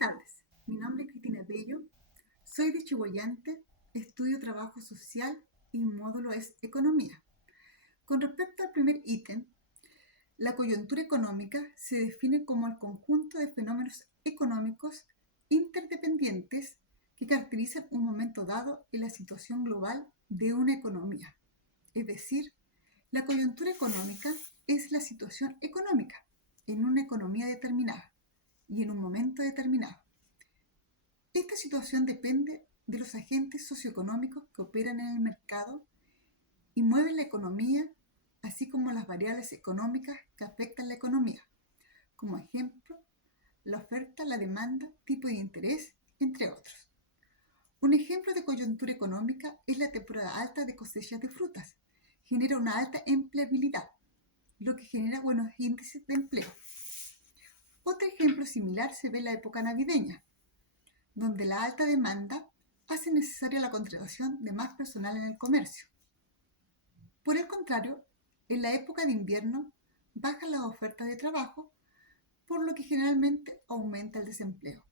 tardes, mi nombre es Cristina Bello, soy de Chihuayante, estudio trabajo social y mi módulo es economía. Con respecto al primer ítem, la coyuntura económica se define como el conjunto de fenómenos económicos interdependientes que caracterizan un momento dado en la situación global de una economía. Es decir, la coyuntura económica es la situación económica en una economía determinada y en un momento determinado. Esta situación depende de los agentes socioeconómicos que operan en el mercado y mueven la economía, así como las variables económicas que afectan la economía, como ejemplo, la oferta, la demanda, tipo de interés, entre otros. Un ejemplo de coyuntura económica es la temporada alta de cosechas de frutas. Genera una alta empleabilidad, lo que genera buenos índices de empleo. Otro ejemplo similar se ve en la época navideña, donde la alta demanda hace necesaria la contratación de más personal en el comercio. Por el contrario, en la época de invierno bajan las ofertas de trabajo, por lo que generalmente aumenta el desempleo.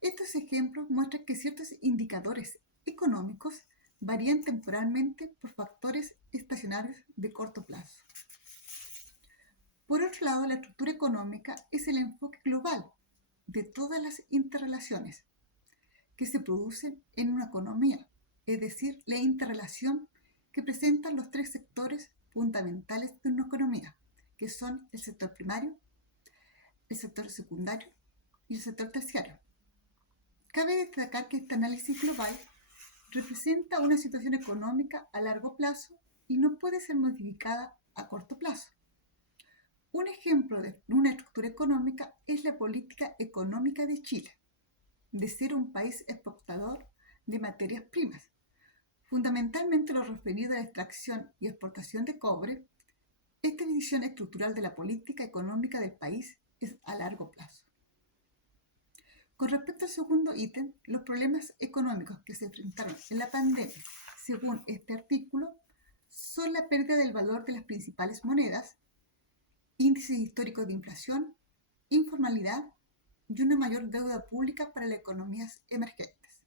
Estos ejemplos muestran que ciertos indicadores económicos varían temporalmente por factores estacionarios de corto plazo. Por otro lado, la estructura económica es el enfoque global de todas las interrelaciones que se producen en una economía, es decir, la interrelación que presentan los tres sectores fundamentales de una economía, que son el sector primario, el sector secundario y el sector terciario. Cabe destacar que este análisis global representa una situación económica a largo plazo y no puede ser modificada a corto plazo. Un ejemplo de una estructura económica es la política económica de Chile, de ser un país exportador de materias primas, fundamentalmente lo referido a la extracción y exportación de cobre. Esta visión estructural de la política económica del país es a largo plazo. Con respecto al segundo ítem, los problemas económicos que se enfrentaron en la pandemia, según este artículo, son la pérdida del valor de las principales monedas, índices históricos de inflación, informalidad y una mayor deuda pública para las economías emergentes.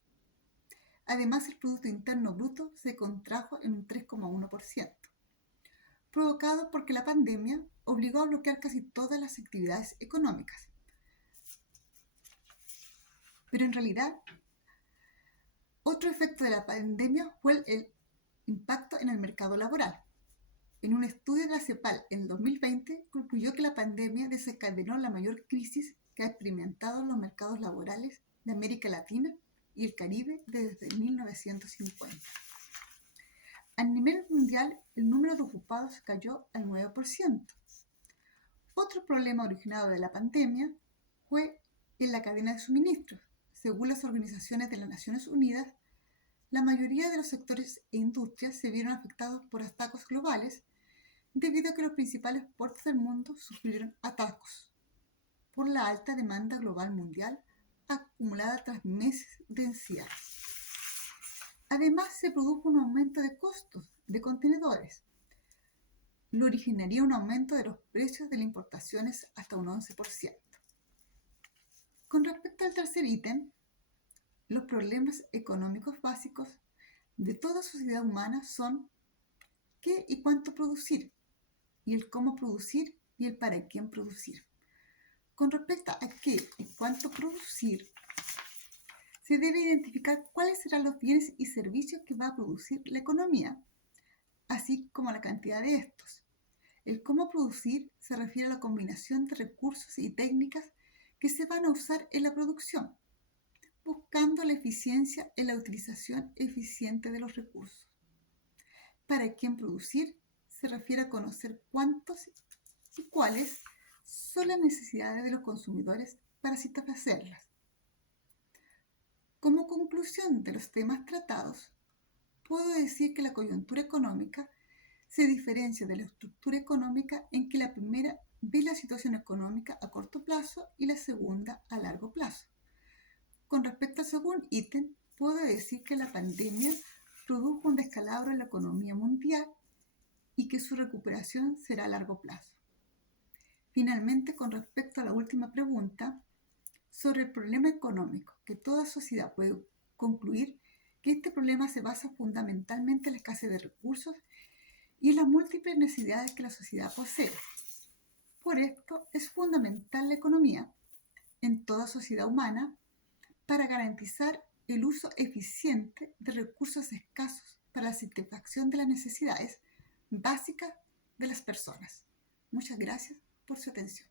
Además, el Producto Interno Bruto se contrajo en un 3,1%, provocado porque la pandemia obligó a bloquear casi todas las actividades económicas. Pero en realidad, otro efecto de la pandemia fue el impacto en el mercado laboral. En un estudio de la CEPAL en 2020, concluyó que la pandemia desencadenó la mayor crisis que ha experimentado los mercados laborales de América Latina y el Caribe desde 1950. A nivel mundial, el número de ocupados cayó al 9%. Otro problema originado de la pandemia fue en la cadena de suministros. Según las organizaciones de las Naciones Unidas, la mayoría de los sectores e industrias se vieron afectados por atascos globales debido a que los principales puertos del mundo sufrieron atascos por la alta demanda global mundial acumulada tras meses de encierro. Además, se produjo un aumento de costos de contenedores, lo originaría un aumento de los precios de las importaciones hasta un 11%. Con respecto al tercer ítem, los problemas económicos básicos de toda sociedad humana son qué y cuánto producir, y el cómo producir y el para quién producir. Con respecto a qué y cuánto producir, se debe identificar cuáles serán los bienes y servicios que va a producir la economía, así como la cantidad de estos. El cómo producir se refiere a la combinación de recursos y técnicas que se van a usar en la producción, buscando la eficiencia en la utilización eficiente de los recursos. Para quién producir se refiere a conocer cuántos y cuáles son las necesidades de los consumidores para satisfacerlas. Como conclusión de los temas tratados, puedo decir que la coyuntura económica se diferencia de la estructura económica en que la primera ve la situación económica a corto plazo y la segunda a largo plazo. Con respecto al segundo ítem, puedo decir que la pandemia produjo un descalabro en la economía mundial y que su recuperación será a largo plazo. Finalmente, con respecto a la última pregunta, sobre el problema económico, que toda sociedad puede concluir que este problema se basa fundamentalmente en la escasez de recursos y en las múltiples necesidades que la sociedad posee. Por esto es fundamental la economía en toda sociedad humana para garantizar el uso eficiente de recursos escasos para la satisfacción de las necesidades básicas de las personas. Muchas gracias por su atención.